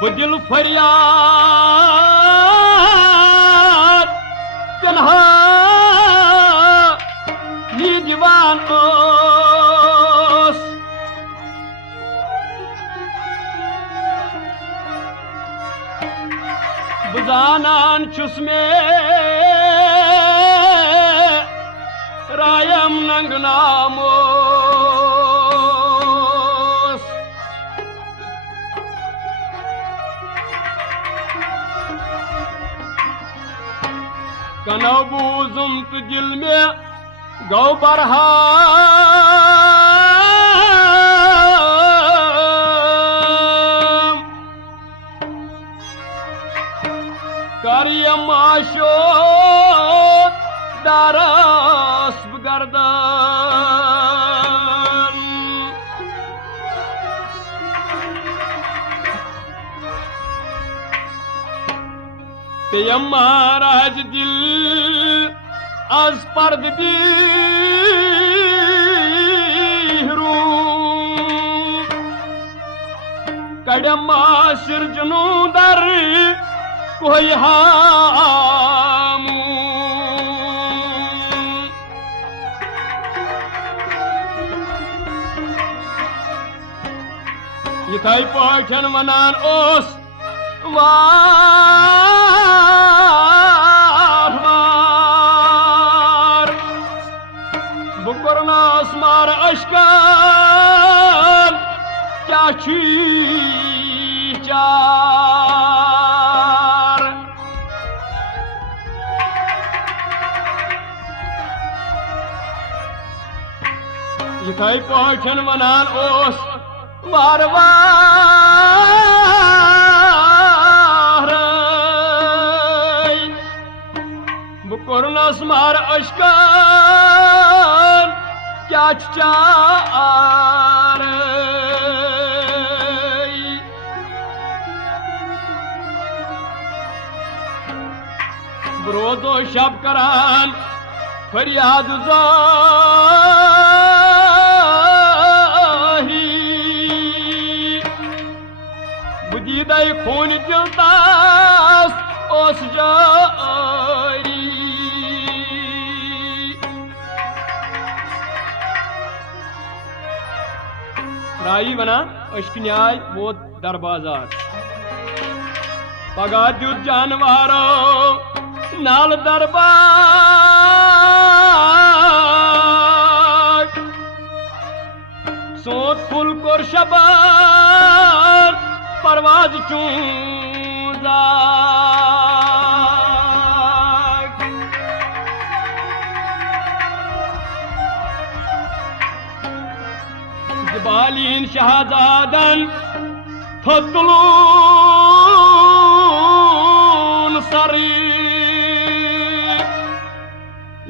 दिल फरियाद तन्हा ये दीवान ओस बुजानान छुस में रायम नंग नामोस कनो बूजुम तो दिल में गौ बरहाम करियम आशोक दारस गर्दन तेयम महाराज दिल आज पर्द कड़म सिरजनू दर कोई हामू यथाई पाठन वनान ओस वार बुकरनास मार अशकान क्या चार यथाई पाठन वनान ओस वार वार बुकरनास मार अशकान क्या चार रोजो शब करान फरियाद जाही बुदीदय खून दिलतास ओस जारी राई बना अश्क न्याय वो दरबाजार पगा द्युत जानवारो नाल दरबार सोत फुल कोर शबार परवाज चूजा जबालीन शहजादन फतलून सरी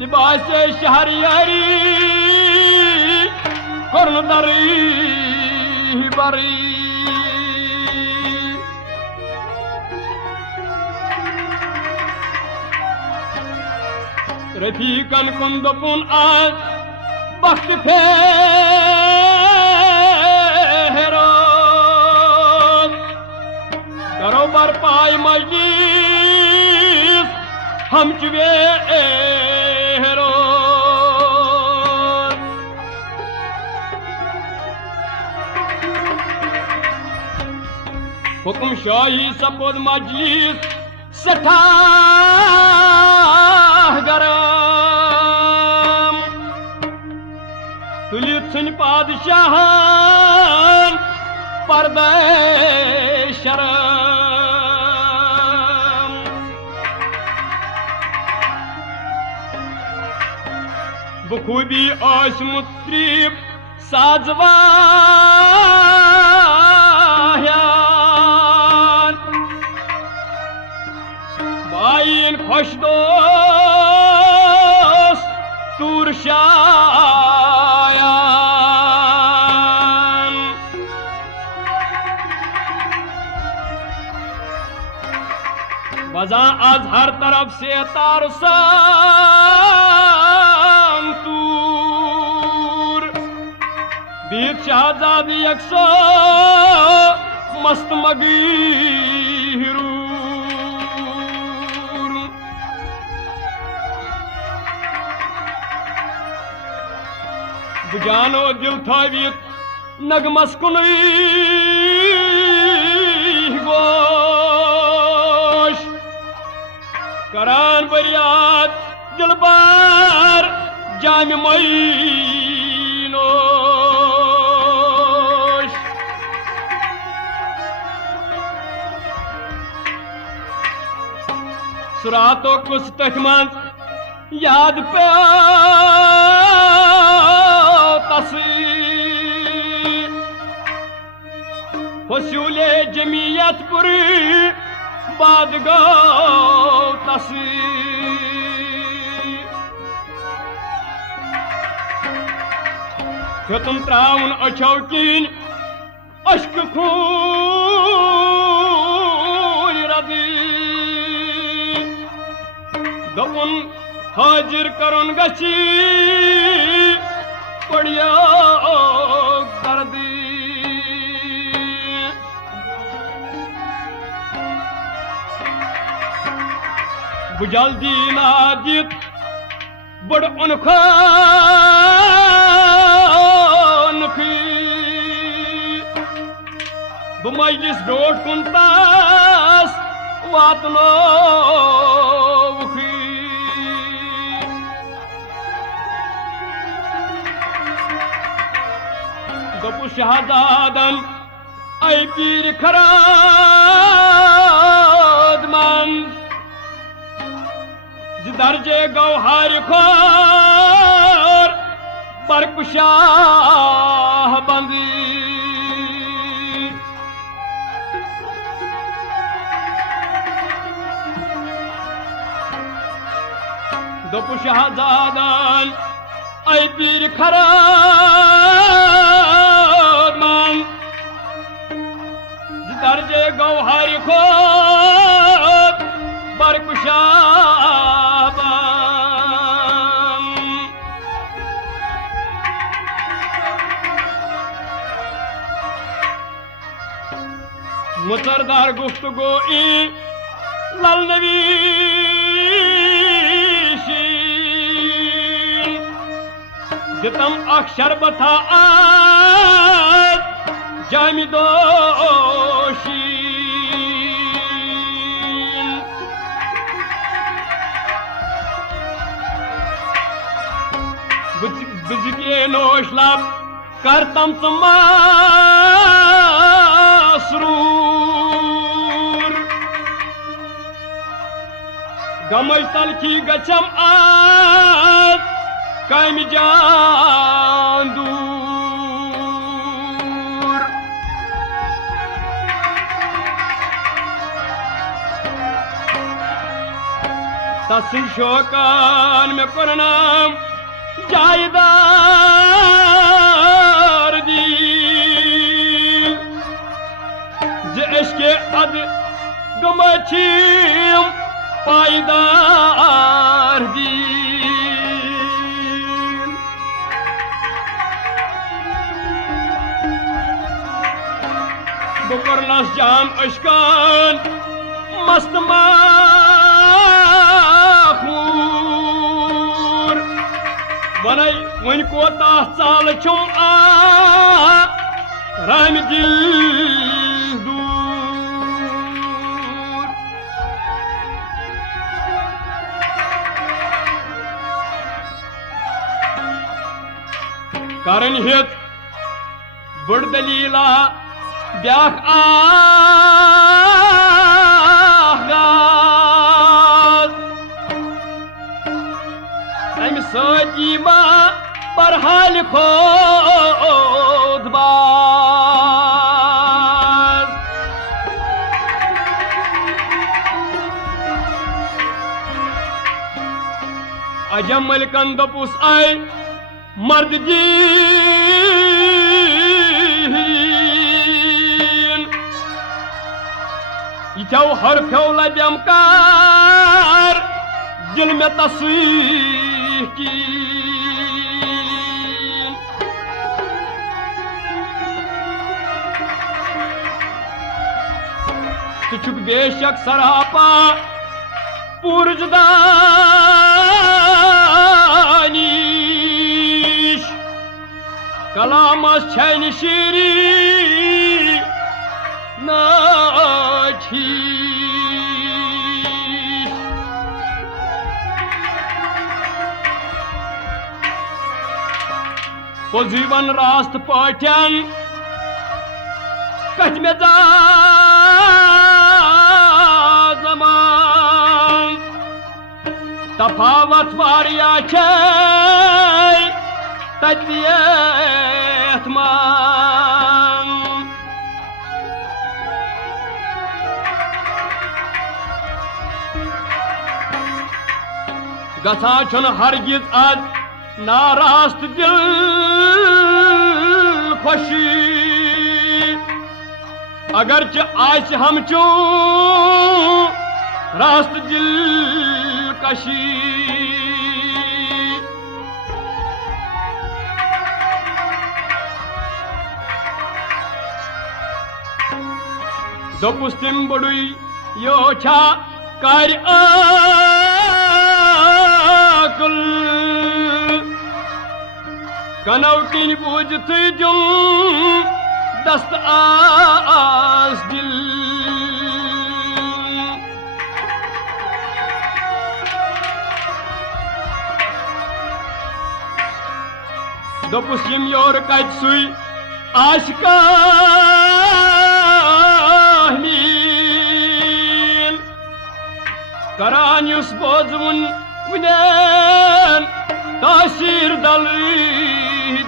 लिबास शहरियारी कर्न दरी बरी रफीकन कुंदपुन आज बख्त फेरो करो बर पाई मजलिस हम चुवे हुक्म शाही सपोद मजलिस सठा गरम तुलित सुन पादशाहन पर्दे शरम बखूबी आश मुत्रीब साजवा खुश दोस्त तूर शायान वज़ा आज हर तरफ से तारसाम तूर बीत शहजादी यकसो मस्त मगीरू बुझानो दिल थवित नगमस कुन गोश करान बरियात दिलबार जाम मैनोश सुरातो कुछ तखमंद याद पे फसूले जमीयत पुरी बाद गो तसी तुम त्राउन अछो किन अश्क खून रदी दपुन हाजिर करुन गची पड़िया गर्दी बुझल्दी नादित बड़ उनखा मजलिस ब्रोट कुंतास वातनो दपु शहजादन आई पीर खराद मन दर्जे गौहार खोर बरकुशाह बंदी दपु शहजादन आई पीर खराद मन दर्जे गौहार खोर बरकुशाह मुसरदार गुफ्तगो ई लल नबी जितम अक्षर बथा आज जामी दोशी बिजके नोश लब करतम मासरूर गमज तल की गचम आज कम जान दूर तसिल शोकान में करनाम जायदार दी जिसके अद गमछीम पायदार दी बुकरनस जान अशकान मस्त माखूर वनई वन कोता चाल छुम आ राम दिल दूर कारण हित बड़ दलीला ब्याख आगाज अमि सती मा बरहाल खोद बाज अजम मलिकन दपुस आई मर्द जी यौ हर फ्योला ब्यमकार दिल में तस्वीर की तुझुक बेशक सरापा पूर जुदा नीश कलामस छैन शीरी नाछीश पोजीवन रास्त पाठ्यन कथ में जमान तफावत वारिया छै ततियत मान गसा छुन हरगिज आज नारास्त दिल खुशी अगरचे आज हम चू रास्त दिल कशी दोपुस तिम बड़ुई यो छा कार्य आकुल कनौटिन बूझ तुझुम दस्त आस दिल दोपुस यम योर कत सुई आशिका करान युस बोजमुन उन्यान ताशीर दल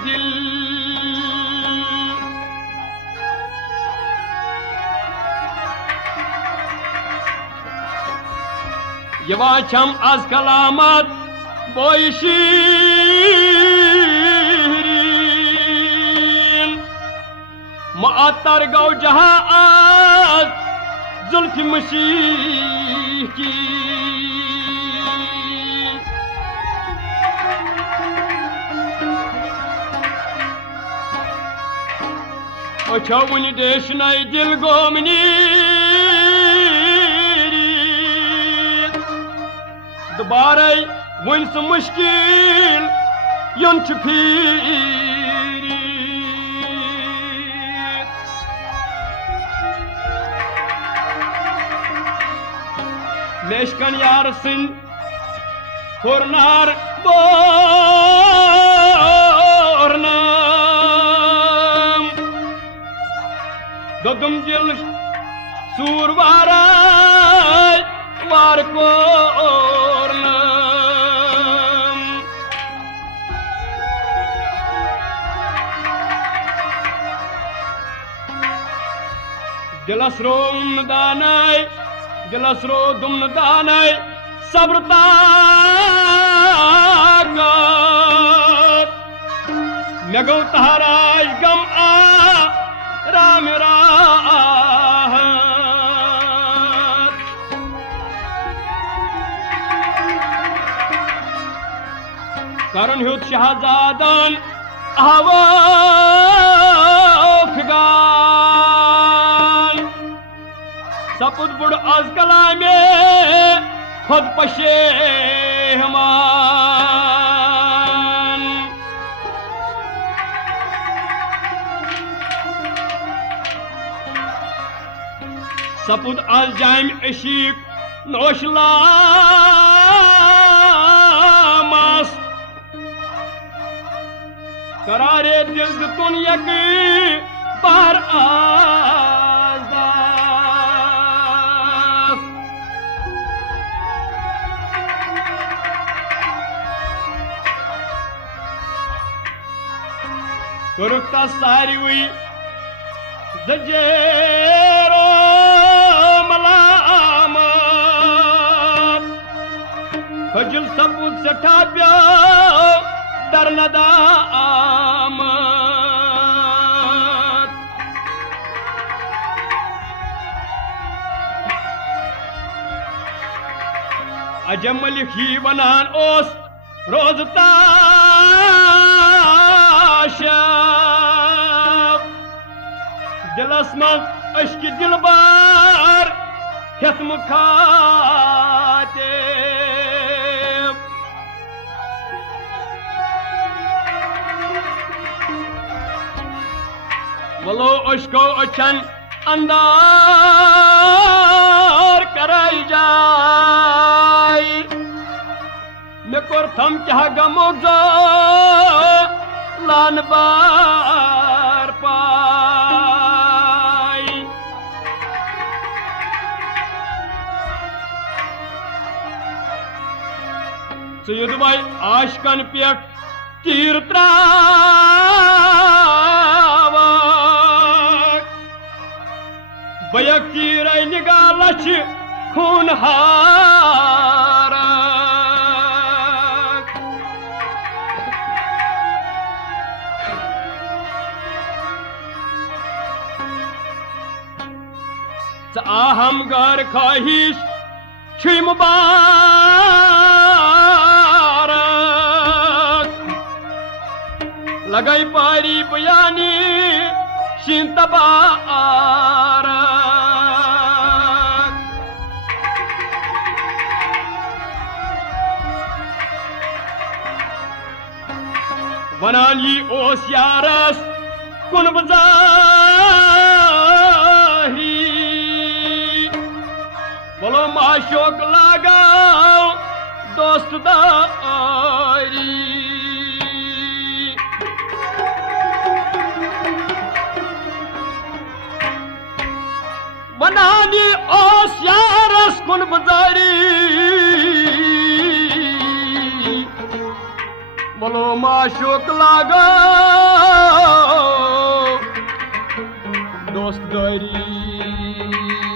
दिल यवाचम आज कलामत बोईशीरीन मुअत्तर गौ जहां आज जुल्फी मसीह की ओछवन देश नई दिल गोमनी दोबारा वन सु मुश्किल यम फिरी मेशकन यार सिंह खुरनार बोरनाम दोदुम दिल सूर वाराय वार कोरनाम दिलस रोम दानाय दिलस रो दुम दानाय सब्र ताकत मे गौ तहराज गम आ राम राहत करन हुत शहजादन आवा फिगान सपुत बुड़ आज कलामे खुद पशेहमान सपुत आज जाम अशीक नोशलामास करारे दिल तुन यक बार आजाद करुक्ता सारी हुई जजेरो मलामत फजल सबूत से ठाप्या दरनदामत अजम मलिक ही बनान ओस रोजता दिलस मज अश्क दिलबार हेतम खाते वलो अशको अचन अंदार कराई जाय मे कोर थम क्या गमोग लान बार पाई सैयद भाई आशकन पेट तीर त्रावक बयक तीर निगाह खून हारक आहम घर ख्वाहिश छी मुबारक लगाई पारी बयानी शिंतबारक वनानी ओस यारस कुन बजाही बोलो माशोक लगाओ दोस्त दारी बनानी ओस यारस कुन बजारी बोलो माशोक लगाओ दोस्त दारी